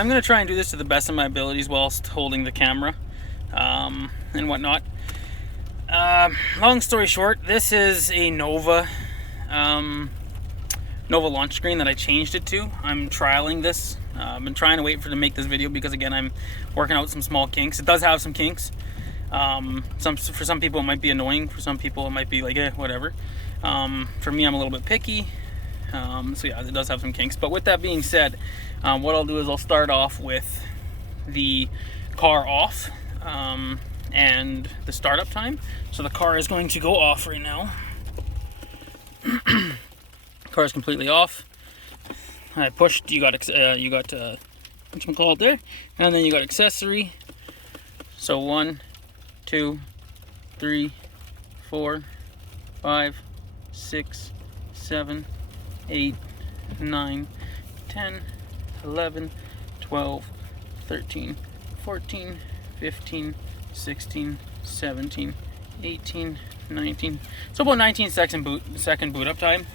I'm going to try and do this to the best of my abilities whilst holding the camera and whatnot. Long story short, this is a Nova launch screen that I changed it to. I'm trialing this. I've been trying to wait to make this video because, again, I'm working out some small kinks. It does have some kinks. For some people it might be annoying. For some people it might be like, whatever. For me, I'm a little bit picky. So yeah, it does have some kinks. But with that being said, what I'll do is I'll start off with the car off and the startup time. So the car is going to go off right now. Car is completely off. I pushed. You got whatchamacallit there, and then you got accessory. So 1, 2, 3, 4, 5, 6, 7, 8, 9, 10, 11, 12, 13, 14, 15, 16, 17, 18, 19. So about 19 second boot up time.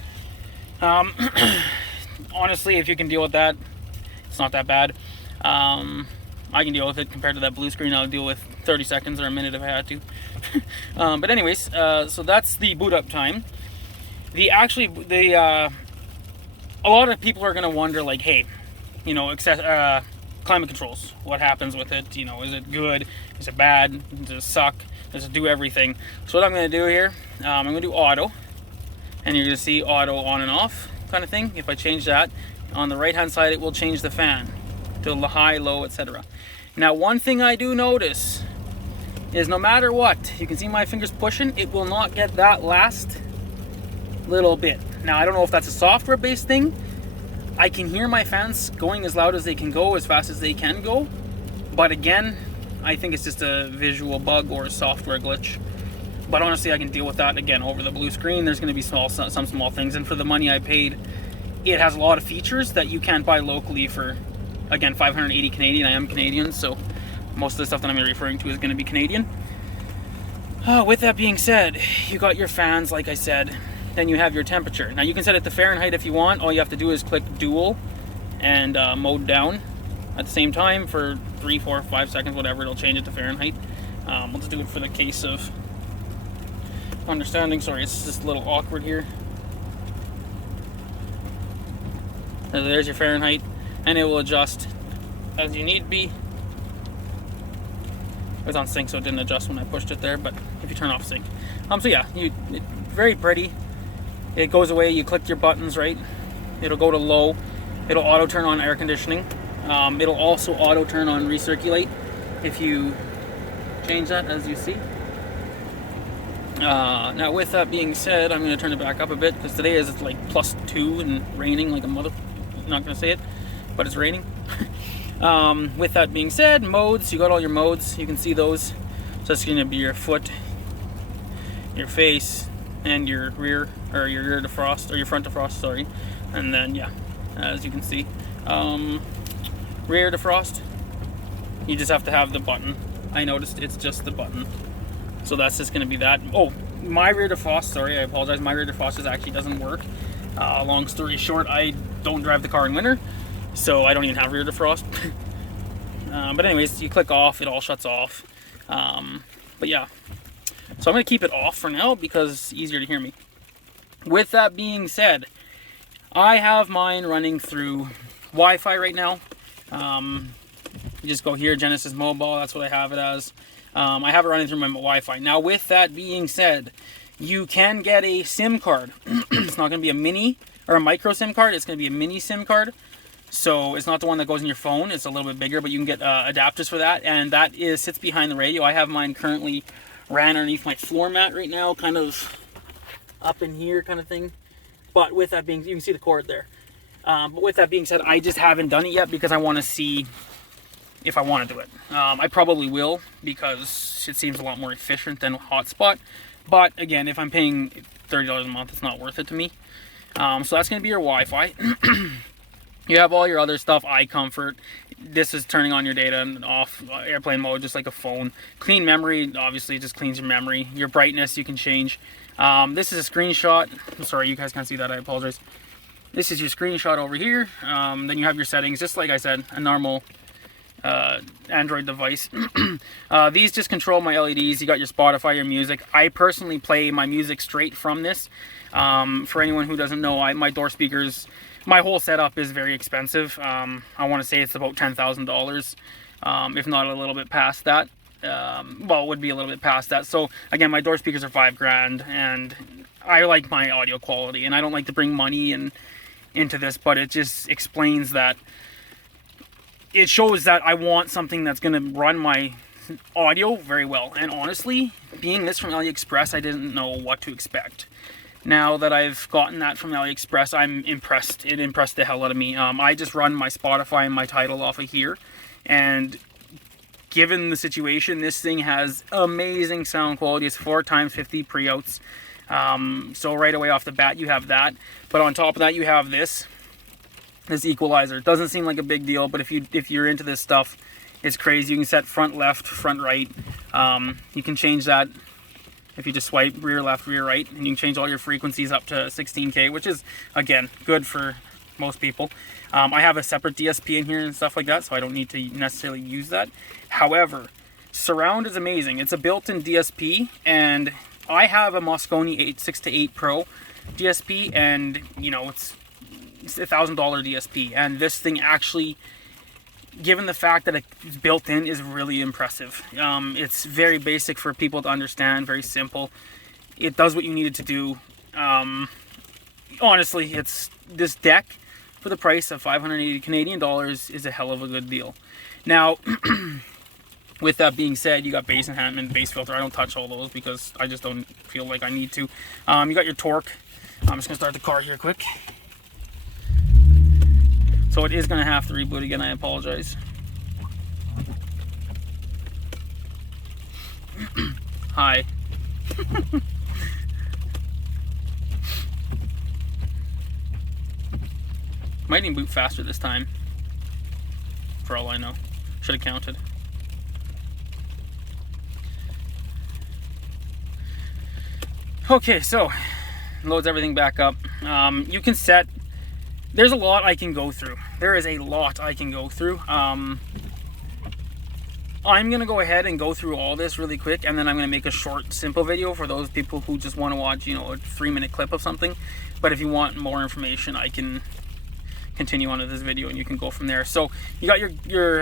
Honestly, if you can deal with that, it's not that bad. I can deal with it. Compared to that blue screen, I'll deal with 30 seconds or a minute if I had to. But anyways, so that's the boot up time. A lot of people are going to wonder, like, hey, you know, climate controls, what happens with it? You know, is it good? Is it bad? Does it suck? Does it do everything? So what I'm going to do here, I'm going to do auto, and you're going to see auto on and off kind of thing. If I change that, on the right hand side it will change the fan to the high, low, etc. Now, one thing I do notice is no matter what, you can see my fingers pushing, it will not get that last little bit. Now, I don't know if that's a software based thing. I can hear my fans going as loud as they can go, as fast as they can go, but again, I think it's just a visual bug or a software glitch. But honestly, I can deal with that again over the blue screen. There's going to be some small things, and for the money I paid, it has a lot of features that you can't buy locally for, again, 580 Canadian. I am Canadian, so most of the stuff that I'm referring to is going to be Canadian. With that being said, you got your fans, like I said. Then you have your temperature. Now, you can set it to Fahrenheit if you want. All you have to do is click dual and mode down at the same time for 3, 4, 5 seconds, whatever. It'll change it to Fahrenheit. We'll just do it for the case of understanding. Sorry, it's just a little awkward here. So there's your Fahrenheit, and it will adjust as you need be. It was on sync, so it didn't adjust when I pushed it there, but if you turn off sync. So yeah, very pretty. It goes away, you click your buttons, right? It'll go to low. It'll auto turn on air conditioning. It'll also auto turn on recirculate if you change that, as you see. Now, with that being said, I'm going to turn it back up a bit because today is like +2 and raining like a mother. I'm not going to say it, but it's raining. With that being said, modes, you got all your modes. You can see those. So it's going to be your foot, your face, and your rear defrost, or your front defrost, sorry. And then, yeah, as you can see, rear defrost, you just have to have the button. I noticed it's just the button. So that's just going to be that. Oh, my rear defrost, sorry, I apologize. My rear defrost actually doesn't work. Long story short, I don't drive the car in winter, so I don't even have rear defrost. But anyways, you click off, it all shuts off. But yeah, so I'm going to keep it off for now because it's easier to hear me. With that being said, I have mine running through Wi-Fi right now. You just go here, Genesis Mobile, that's what I have it as. I have it running through my Wi-Fi. Now, with that being said, you can get a SIM card. It's not going to be a mini or a micro SIM card. It's going to be a mini SIM card. So it's not the one that goes in your phone. It's a little bit bigger, but you can get adapters for that. And that sits behind the radio. I have mine currently ran underneath my floor mat right now, kind of up in here kind of thing. But with that being, you can see the cord there. But with that being said, I just haven't done it yet because I want to see if I want to do it. I probably will because it seems a lot more efficient than hotspot. But again, if I'm paying $30 a month, it's not worth it to me. So that's going to be your Wi-Fi. You have all your other stuff, eye comfort. This is turning on your data and off, airplane mode, just like a phone. Clean memory, obviously, just cleans your memory. Your brightness, you can change. This is a screenshot. I'm sorry, you guys can't see that. I apologize. this is your screenshot over here. Then you have your settings, just like I said, a normal Android device. These just control my LEDs. You got your Spotify, your music. I personally play my music straight from this. For anyone who doesn't know, my door speakers, my whole setup is very expensive. I want to say it's about $10,000, if not a little bit past that. Well, it would be a little bit past that. So again, my door speakers are $5,000, and I like my audio quality, and I don't like to bring money into this, but it just explains that. It shows that I want something that's going to run my audio very well. And honestly, being this from AliExpress, I didn't know what to expect. Now that I've gotten that from AliExpress, I'm impressed. It impressed the hell out of me. I just run my Spotify and my Tidal off of here. And given the situation, this thing has amazing sound quality. It's 4x50 pre-outs. So right away off the bat, you have that. But on top of that, you have this equalizer. It doesn't seem like a big deal, but if you're into this stuff, it's crazy. You can set front left, front right. You can change that if you just swipe rear left, rear right, and you can change all your frequencies up to 16K, which is, again, good for most people. I have a separate DSP in here and stuff like that, so I don't need to necessarily use that. However, surround is amazing. It's a built-in DSP, and I have a Moscone 6-8 Pro DSP, and you know, it's a $1,000 DSP, and this thing actually, given the fact that it's built in, is really impressive. It's very basic for people to understand, very simple. It does what you need it to do. Honestly, it's this deck for the price of 580 Canadian dollars is a hell of a good deal. Now, with that being said, you got bass enhancement, bass filter. I don't touch all those because I just don't feel like I need to. You got your torque. I'm just gonna start the car here quick. So it is going to have to reboot again, I apologize. Hi. Might even boot faster this time, for all I know. Should have counted. Okay, so loads everything back up. You can set. There's a lot I can go through. There is a lot I can go through. I'm going to go ahead and go through all this really quick, and then I'm going to make a short, simple video for those people who just want to watch, you know, a 3-minute clip of something. But if you want more information, I can continue on with this video, and you can go from there. So you got your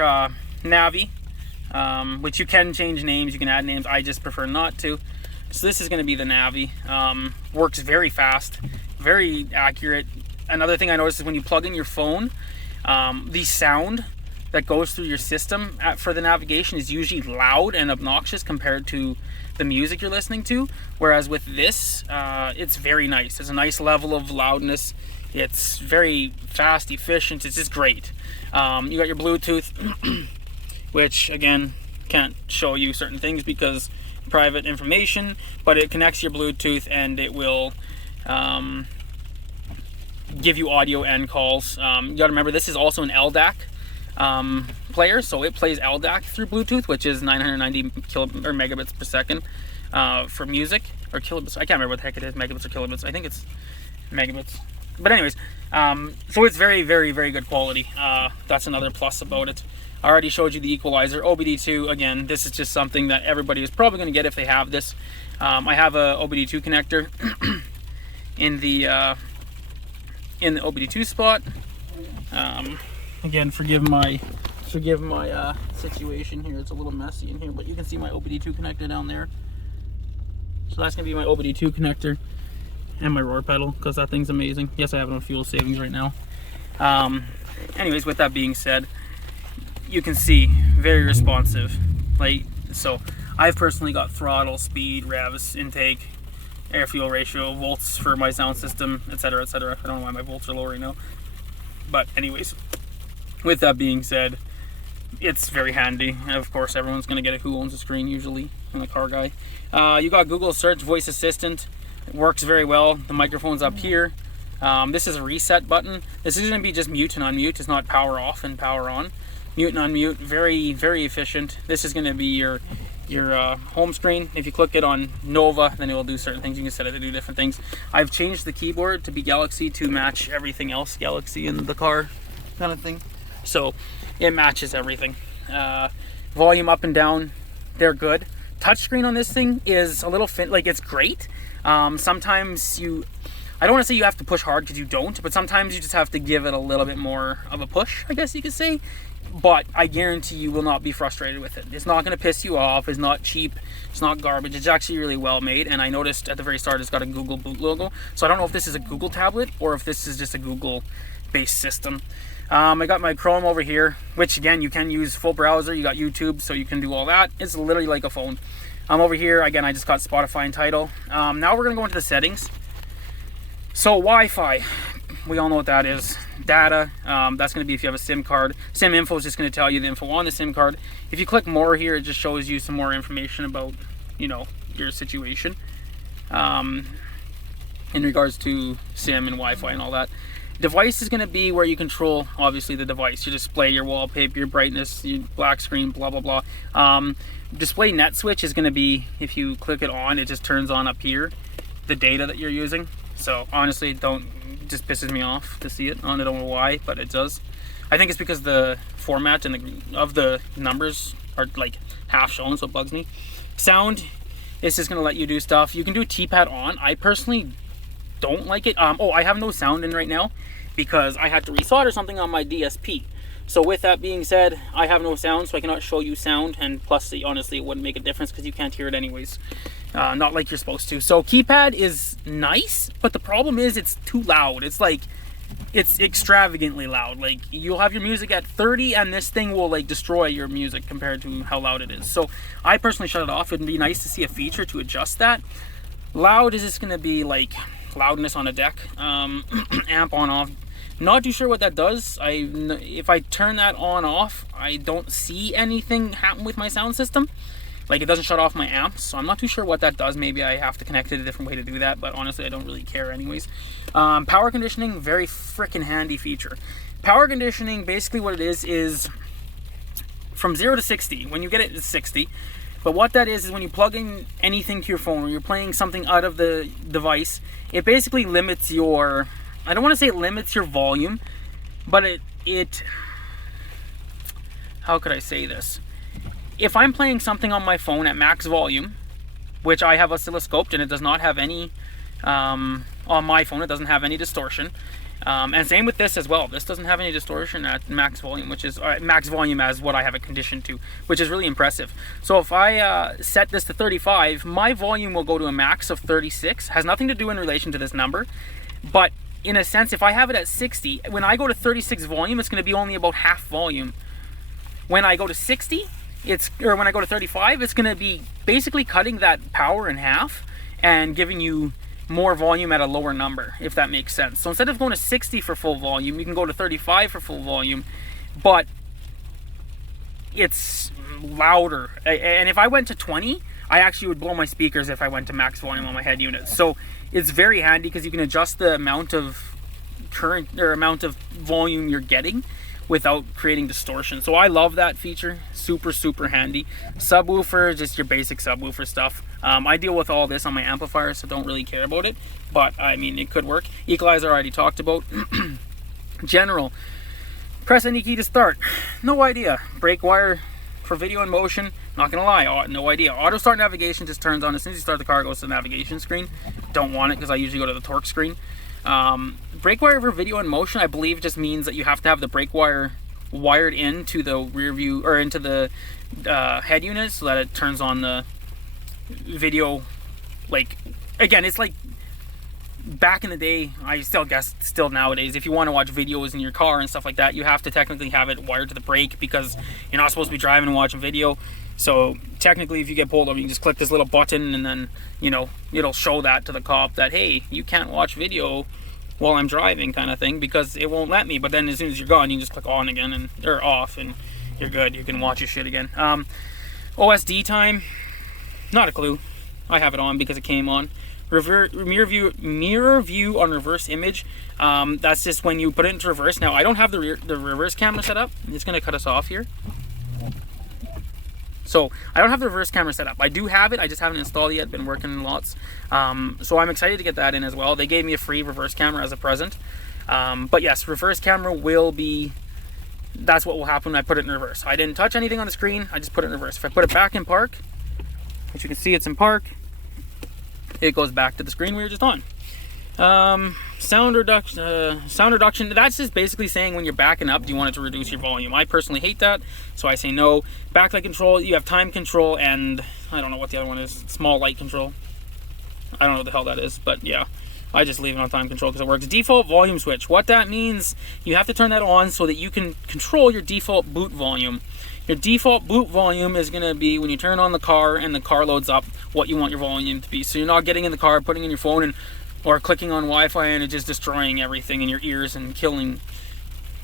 Navi, which you can change names, you can add names. I just prefer not to. So this is going to be the Navi. Works very fast, very accurate. Another thing I noticed is when you plug in your phone, the sound that goes through your system for the navigation is usually loud and obnoxious compared to the music you're listening to. Whereas with this, it's very nice. There's a nice level of loudness. It's very fast, efficient. It's just great. You got your Bluetooth, which again, can't show you certain things because private information, but it connects your Bluetooth and it will give you audio and calls. You got to remember, this is also an LDAC player, so it plays LDAC through Bluetooth, which is 990 megabits per second for music, or kilobits. I can't remember what the heck it is, megabits or kilobits. I think it's megabits. But anyways, so it's very, very, very good quality. That's another plus about it. I already showed you the equalizer. OBD2, again, this is just something that everybody is probably going to get if they have this. I have a OBD2 connector in the OBD2 spot. Again, forgive my situation here. It's a little messy in here, but you can see my OBD2 connector down there. So that's gonna be my OBD2 connector and my roar pedal, because that thing's amazing. Yes, I have it on fuel savings right now. Anyways, with that being said, you can see very responsive. Like, so I've personally got throttle, speed, revs, intake, air fuel ratio, volts for my sound system, etc., etc. I don't know why my volts are low right now, but anyways, with that being said, it's very handy. Of course, everyone's gonna get it who owns a screen usually. I'm a car guy. You got Google Search Voice Assistant. It works very well. The microphone's up here. This is a reset button. This is gonna be just mute and unmute. It's not power off and power on. Mute and unmute, very, very efficient. This is gonna be your home screen. If you click it on Nova, then it will do certain things. You can set it to do different things. I've changed the keyboard to be Galaxy to match everything else Galaxy in the car kind of thing. So it matches everything. Volume up and down, they're good. Touchscreen on this thing is a little like it's great. Sometimes I don't want to say you have to push hard because you don't, but sometimes you just have to give it a little bit more of a push, I guess you could say. But I guarantee you will not be frustrated with it. It's not going to piss you off. It's not cheap. It's not garbage. It's actually really well made. And I noticed at the very start it's got a Google Boot logo. So I don't know if this is a Google tablet or if this is just a Google-based system. I got my Chrome over here, which again, you can use full browser. You got YouTube, so you can do all that. It's literally like a phone. Over here, again, I just got Spotify and Tidal. Now we're going to go into the settings. So Wi-Fi, we all know what that is. Data, that's going to be if you have a SIM card. SIM info is just going to tell you the info on the SIM card. If you click more here, it just shows you some more information about, your situation in regards to SIM and Wi-Fi and all that. Device is going to be where you control, obviously, the device. Your display, your wallpaper, your brightness, your black screen, blah, blah, blah. Display net switch is going to be, if you click it on, it just turns on up here, the data that you're using. So honestly, it just pisses me off to see it. I don't know why, but it does. I think it's because the format of the numbers are like half shown, so it bugs me. Sound is just going to let you do stuff. You can do T-pad on. I personally don't like it. I have no sound in right now because I had to resolder something on my DSP. So with that being said, I have no sound, so I cannot show you sound, and plus, honestly, it wouldn't make a difference because you can't hear it anyways. Not like you're supposed to. So keypad is nice, but the problem is it's too loud. It's like, it's extravagantly loud. Like, you'll have your music at 30 and this thing will like destroy your music compared to how loud it is. So I personally shut it off. It'd be nice to see a feature to adjust that. Loud is just going to be like loudness on a deck. Amp on off. Not too sure what that does. If I turn that on off, I don't see anything happen with my sound system. Like, it doesn't shut off my amps, so I'm not too sure what that does. Maybe I have to connect it a different way to do that, but honestly, I don't really care anyways. Power conditioning, very freaking handy feature. Power conditioning, basically what it is from 0 to 60. When you get it, it's 60. But what that is when you plug in anything to your phone or you're playing something out of the device, it basically limits your... I don't want to say it limits your volume, but it how could I say this? If I'm playing something on my phone at max volume, which I have oscilloscoped and it does not have any, on my phone, it doesn't have any distortion. And same with this as well. This doesn't have any distortion at max volume, which is max volume as what I have it conditioned to, which is really impressive. So if I set this to 35, my volume will go to a max of 36. Has nothing to do in relation to this number, but in a sense, if I have it at 60, when I go to 36 volume, it's going to be only about half volume. When I go to 60, when I go to 35, it's going to be basically cutting that power in half and giving you more volume at a lower number, if that makes sense. So instead of going to 60 for full volume, you can go to 35 for full volume, but it's louder. And if I went to 20, I actually would blow my speakers if I went to max volume on my head unit. So it's very handy because you can adjust the amount of current or amount of volume you're getting without creating distortion. So I love that feature. Super, super handy. Subwoofer, just your basic subwoofer stuff. I deal with all this on my amplifier, so don't really care about it. But, I mean, it could work. Equalizer I already talked about. General. Press any key to start. No idea. Brake wire for video and motion. Not gonna lie, no idea. Auto start navigation just turns on as soon as you start the car, it goes to the navigation screen. Don't want it because I usually go to the torque screen. Brake wire for video and motion, I believe, just means that you have to have the brake wire wired into the rear view or into the head unit so that it turns on the video. Like, again, it's like back in the day, I still guess still nowadays, if you want to watch videos in your car and stuff like that, you have to technically have it wired to the brake because you're not supposed to be driving and watching video. So technically, if you get pulled over, you can just click this little button and then, it'll show that to the cop that, hey, you can't watch video while I'm driving, kind of thing, because it won't let me. But then as soon as you're gone, you can just click on again or off and you're good. You can watch your shit again. OSD time, not a clue. I have it on because it came on. Mirror view on reverse image. That's just when you put it into reverse. Now I don't have the reverse camera set up. It's gonna cut us off here. So I don't have the reverse camera set up. I do have it, I just haven't installed it yet, been working lots. So I'm excited to get that in as well. They gave me a free reverse camera as a present. But yes, reverse camera will be, that's what will happen when I put it in reverse. I didn't touch anything on the screen, I just put it in reverse. If I put it back in park, which you can see it's in park, it goes back to the screen we were just on. Sound reduction, that's just basically saying when you're backing up, do you want it to reduce your volume? I personally hate that, so I say no. Backlight control, you have time control, and I don't know what the other one is, small light control. I don't know what the hell that is, but yeah, I just leave it on time control because it works. Default volume switch, what that means, you have to turn that on so that you can control your default boot volume. Your default boot volume is going to be when you turn on the car and the car loads up what you want your volume to be. So you're not getting in the car, putting in your phone, and or clicking on Wi-Fi and it just destroying everything in your ears and killing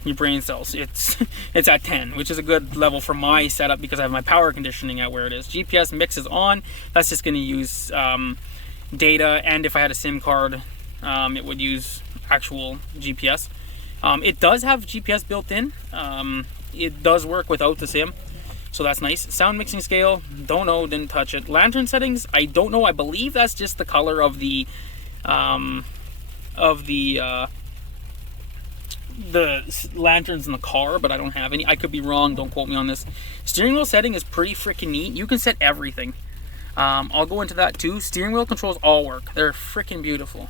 your brain cells. It's at 10, which is a good level for my setup because I have my power conditioning at where it is. GPS mix is on. That's just going to use data, and if I had a SIM card, it would use actual GPS. It does have GPS built in. It does work without the SIM, so that's nice. Sound mixing scale, don't know, didn't touch it. Lantern settings, I don't know. I believe that's just the color of the lanterns in the car, but I don't have any. I could be wrong, don't quote me on this. Steering wheel setting is pretty freaking neat. You can set everything. I'll go into that too. Steering wheel controls all work. They're freaking beautiful.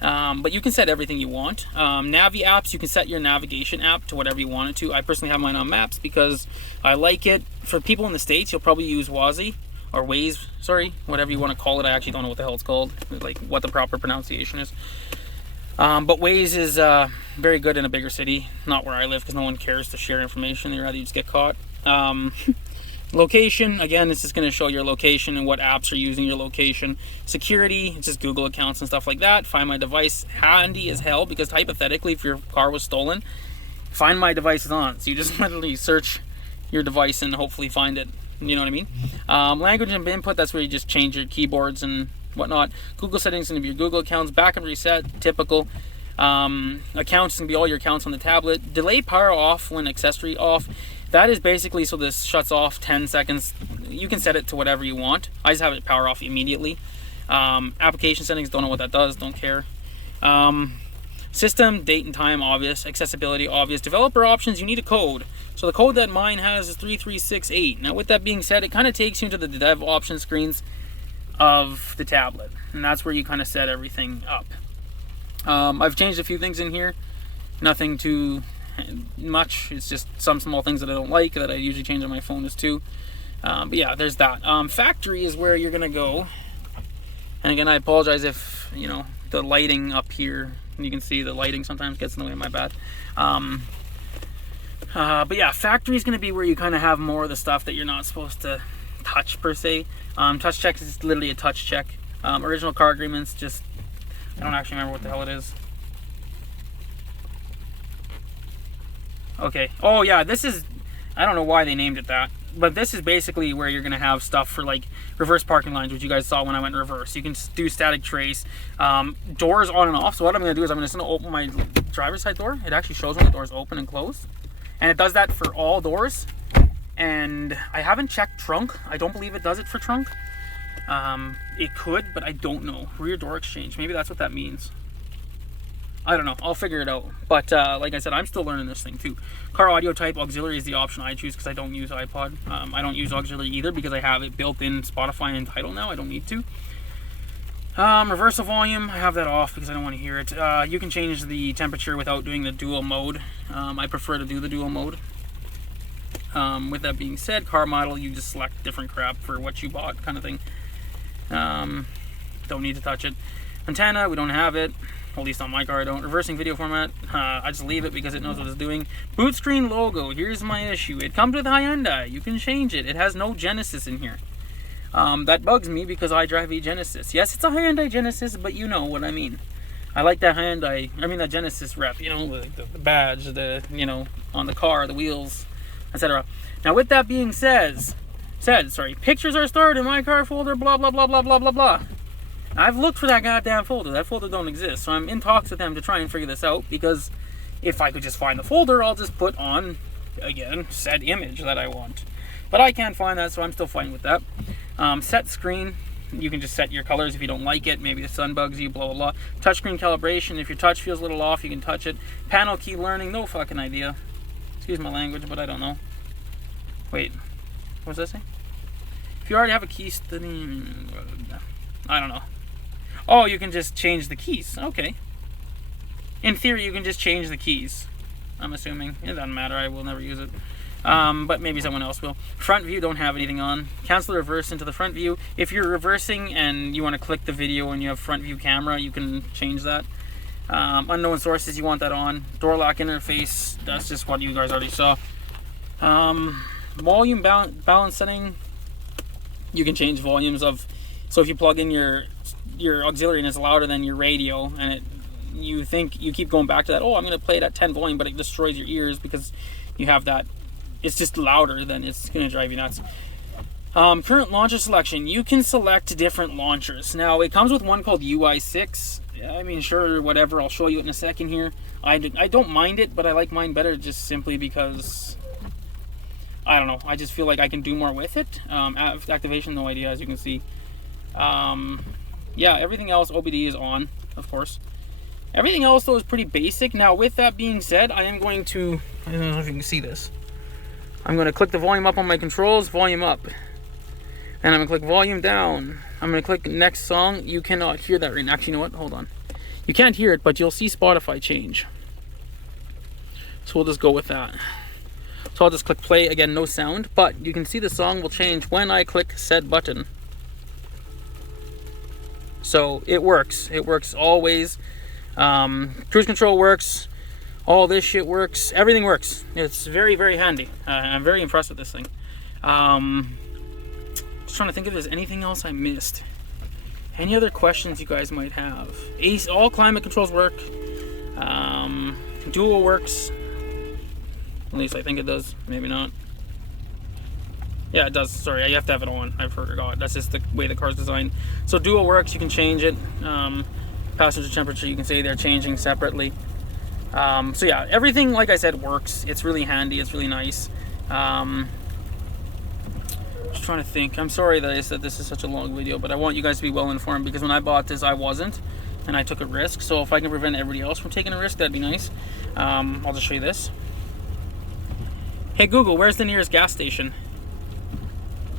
But you can set everything you want. Navi apps, you can set your navigation app to whatever you want it to. I personally have mine on Maps because I like it. For people in the States, you'll probably use Waze, or Waze, sorry, whatever you want to call it. I actually don't know what the hell it's called, like what the proper pronunciation is. But Waze is very good in a bigger city, not where I live because no one cares to share information. They'd rather you just get caught. Location, again, this is going to show your location and what apps are using your location. Security, it's just Google accounts and stuff like that. Find My Device, handy as hell because hypothetically if your car was stolen, Find My Device is on. So you just literally search your device and hopefully find it. You know what I mean? Language and input, that's where you just change your keyboards and whatnot. Google settings is going to be your Google accounts. Back and reset, typical. Accounts is going to be all your accounts on the tablet. Delay power off when accessory off. That is basically so this shuts off 10 seconds. You can set it to whatever you want. I just have it power off immediately. Application settings, don't know what that does, don't care. System, date and time, obvious. Accessibility, obvious. Developer options, you need a code. So the code that mine has is 3368. Now with that being said, it kind of takes you into the dev option screens of the tablet. And that's where you kind of set everything up. I've changed a few things in here. Nothing too much. It's just some small things that I don't like that I usually change on my phone as too. But yeah, there's that. Factory is where you're going to go. And again, I apologize if, you know, the lighting up here, you can see the lighting sometimes gets in the way, my bad. But yeah, factory is going to be where you kind of have more of the stuff that you're not supposed to touch per se. Touch check is literally a touch check. Original car agreements, just, I don't actually remember what the hell it is. Okay, oh yeah, this is, I don't know why they named it that, but this is basically where you're going to have stuff for like reverse parking lines, which you guys saw when I went reverse. You can do static trace, doors on and off. So what I'm going to do is I'm just going to open my driver's side door. It actually shows when the doors open and close, and it does that for all doors. And I haven't checked trunk. I don't believe it does it for trunk. It could, but I don't know. Rear door exchange, maybe that's what that means. I don't know, I'll figure it out. But like I said, I'm still learning this thing too. Car audio type, auxiliary is the option I choose because I don't use iPod. I don't use auxiliary either because I have it built in Spotify and Tidal now. I don't need to. Reversal volume, I have that off because I don't want to hear it. You can change the temperature without doing the dual mode. I prefer to do the dual mode. With that being said, car model, you just select different crap for what you bought kind of thing. Don't need to touch it. Antenna, we don't have it. At least on my car I don't. Reversing video format, I just leave it because it knows what it's doing. Boot screen logo, here's my issue. It comes with Hyundai, you can change it. It has no Genesis in here. That bugs me because I drive a Genesis. Yes, it's a Hyundai Genesis, but you know what I mean. I like that Hyundai, I mean that Genesis rep, you know, the badge, the, you know, on the car, the wheels, etc. Now with that being said, pictures are stored in my car folder, blah, blah, blah, blah, blah, blah, blah. I've looked for that goddamn folder. That folder don't exist. So I'm in talks with them to try and figure this out, because if I could just find the folder, I'll just put on, again, said image that I want. But I can't find that, so I'm still fine with that. Set screen, you can just set your colors if you don't like it. Maybe the sun bugs you, blah, blah, blah. Touchscreen calibration, if your touch feels a little off, you can touch it. Panel key learning, no fucking idea. Excuse my language, but I don't know. Wait, what does that say? If you already have a key, I don't know. Oh, you can just change the keys. Okay. In theory, you can just change the keys. I'm assuming. It doesn't matter. I will never use it. But maybe someone else will. Front view, don't have anything on. Cancel the reverse into the front view. If you're reversing and you want to click the video and you have front view camera, you can change that. Unknown sources, you want that on. Door lock interface, that's just what you guys already saw. Volume balance setting, you can change volumes of, so if you plug in your auxiliary and it's louder than your radio, and you keep going back to that, oh, I'm going to play it at 10 volume, but it destroys your ears because you have that, it's just louder, then it's going to drive you nuts. Current launcher selection, you can select different launchers. Now, it comes with one called UI6. I mean, sure, whatever, I'll show you it in a second here. I don't mind it, but I like mine better just simply because, I don't know, I just feel like I can do more with it. Activation, no idea, as you can see. Yeah, everything else, OBD is on, of course. Everything else, though, is pretty basic. Now, with that being said, I am going to, I don't know if you can see this. I'm going to click the volume up on my controls, volume up. And I'm going to click volume down. I'm going to click next song. You cannot hear that right now. Actually, you know what? Hold on. You can't hear it, but you'll see Spotify change. So we'll just go with that. So I'll just click play. Again, no sound. But you can see the song will change when I click said button. So it works. It works always. Cruise control works. All this shit works. Everything works. It's very, very handy. I'm very impressed with this thing. Just trying to think if there's anything else I missed. Any other questions you guys might have? All climate controls work. Dual works. At least I think it does. Maybe not. Yeah, it does. Sorry, you have to have it on. I forgot. That's just the way the car's designed. So dual works, you can change it. Passenger temperature, you can say they're changing separately. So yeah, everything, like I said, works. It's really handy. It's really nice. Just trying to think. I'm sorry that I said this is such a long video, but I want you guys to be well informed, because when I bought this, I wasn't, and I took a risk. So if I can prevent everybody else from taking a risk, that'd be nice. I'll just show you this. Hey Google, where's the nearest gas station?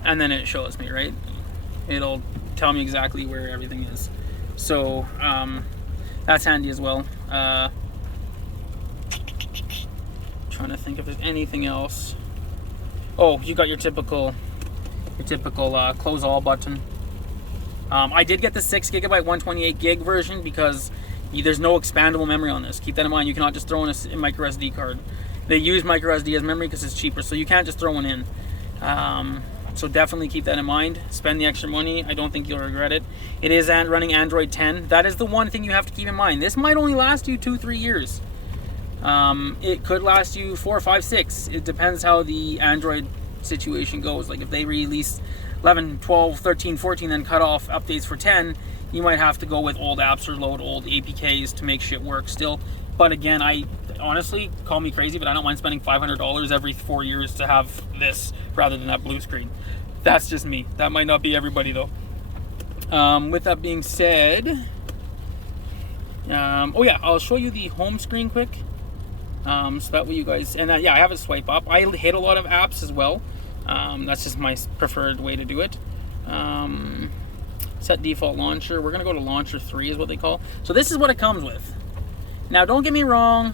And then it shows me, right? It'll tell me exactly where everything is. So that's handy as well. Trying to think if there's anything else. Oh, you got your typical close all button. I did get the 6GB 128GB version because there's no expandable memory on this. Keep that in mind. You cannot just throw in a micro SD card. They use micro SD as memory because it's cheaper, so you can't just throw one in. So definitely keep that in mind. Spend the extra money. I don't think you'll regret it. It is running Android 10. That is the one thing you have to keep in mind. This might only last you 2-3 years. It could last you 4, 5, 6. It depends how the Android situation goes. Like if they release 11, 12, 13, 14, then cut off updates for 10, you might have to go with old apps or load old APKs to make shit work still. But again, I honestly, call me crazy, but I don't mind spending $500 every 4 years to have this rather than that blue screen. That's just me. That might not be everybody though. With that being said, oh yeah, I'll show you the home screen quick. So that way you guys, and yeah, I have it swipe up. I hit a lot of apps as well. That's just my preferred way to do it. Set default launcher. We're gonna go to launcher 3 is what they call. So this is what it comes with. Now don't get me wrong,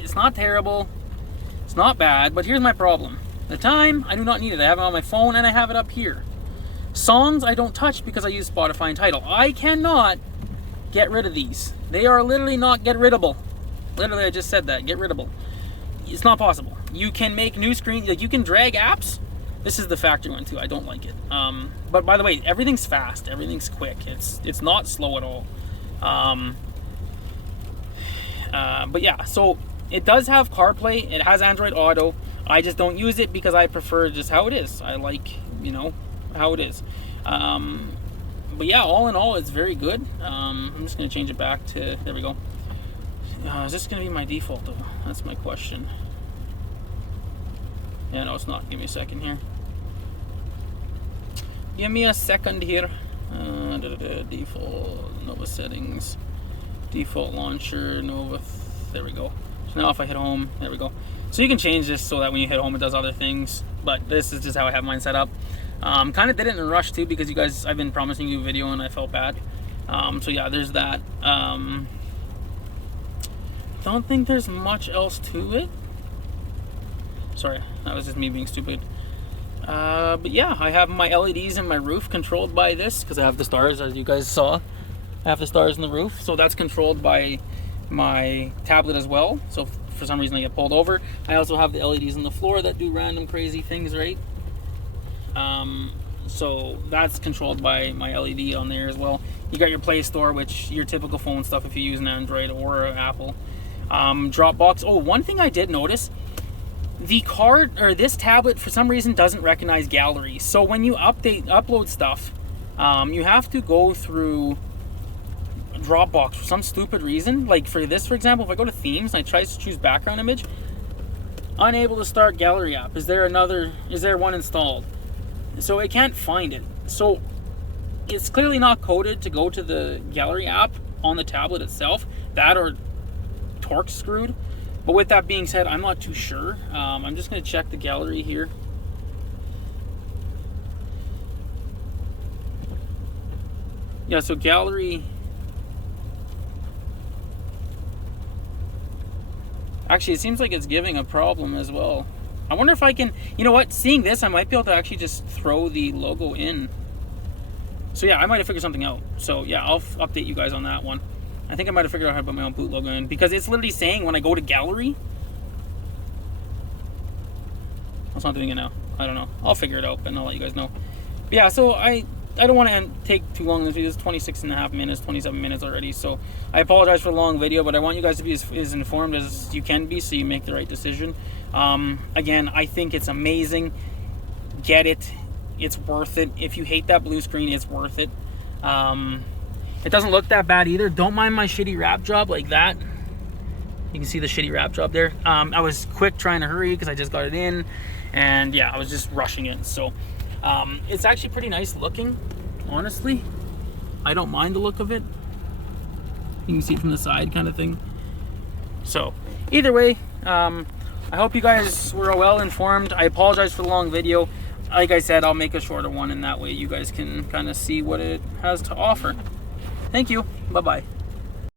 it's not terrible, it's not bad, but here's my problem. The time, I do not need it. I have it on my phone and I have it up here. Songs I don't touch because I use Spotify and Tidal. I cannot get rid of these. They are literally not get riddable. Literally, I just said that, get riddable. It's not possible. You can make new screens, like you can drag apps. This is the factory one too, I don't like it. But by the way, everything's fast, everything's quick. It's not slow at all. But yeah, so it does have CarPlay, it has Android Auto. I just don't use it because I prefer just how it is. I like, you know, how it is. But yeah, all in all, it's very good. I'm just gonna change it back to, there we go. Is this gonna be my default though? That's my question. Yeah, no, it's not. Give me a second here. give me a second here. Default Nova settings, default launcher, Nova. There we go. So now if I hit home, there we go. So you can change this so that when you hit home it does other things, but this is just how I have mine set up. Kind of did it in a rush too because you guys, I've been promising you a video and I felt bad. So yeah, there's that. Don't think there's much else to it. Sorry, that was just me being stupid. But yeah, I have my LEDs in my roof controlled by this because I have the stars, as you guys saw. I have the stars in the roof, so that's controlled by my tablet as well. So for some reason I get pulled over. I also have the LEDs on the floor that do random crazy things, right? So that's controlled by my LED on there as well. You got your Play Store, which your typical phone stuff if you use an Android or an Apple. Dropbox. Oh, one thing I did notice, the card or this tablet for some reason doesn't recognize gallery. So when you upload stuff, you have to go through Dropbox for some stupid reason. Like for this, for example, if I go to themes and I try to choose background image, unable to start gallery app. Is there one installed? So it can't find it. So it's clearly not coded to go to the gallery app on the tablet itself. That or torque screwed. But with that being said, I'm not too sure. I'm just going to check the gallery here. Yeah, so gallery. Actually, it seems like it's giving a problem as well. I wonder if I can, you know what, seeing this, I might be able to actually just throw the logo in. So yeah, I might have figured something out. So yeah, I'll update you guys on that one. I think I might have figured out how to put my own boot logo in because it's literally saying when I go to gallery. It's not doing it now. I don't know. I'll figure it out, but I'll let you guys know. But yeah, so I don't want to take too long in this video. It's 26.5 minutes, 27 minutes already. So I apologize for the long video, but I want you guys to be as informed as you can be so you make the right decision. Again, I think it's amazing. Get it. It's worth it. If you hate that blue screen, it's worth it. It doesn't look that bad either. Don't mind my shitty wrap job like that. You can see the shitty wrap job there. I was quick trying to hurry because I just got it in. And yeah, I was just rushing it. So it's actually pretty nice looking, honestly. I don't mind the look of it. You can see it from the side kind of thing. So either way, I hope you guys were well informed. I apologize for the long video. Like I said, I'll make a shorter one, and that way you guys can kind of see what it has to offer. Thank you. Bye-bye.